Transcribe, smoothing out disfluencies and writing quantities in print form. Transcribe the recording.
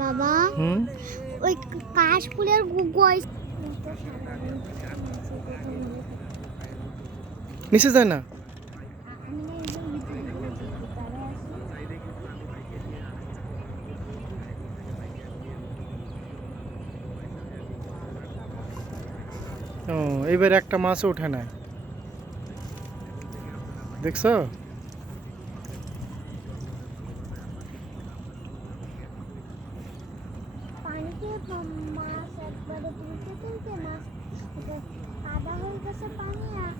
মামা ওই কাশফুলের গয় নিচে যায় না। ও এইবার একটা মাছও ওঠে নাই, দেখছো? পানিতে মাছ একবারে তুলতে তুলতে মাছ কাদা হয়ে গেছে পানি আর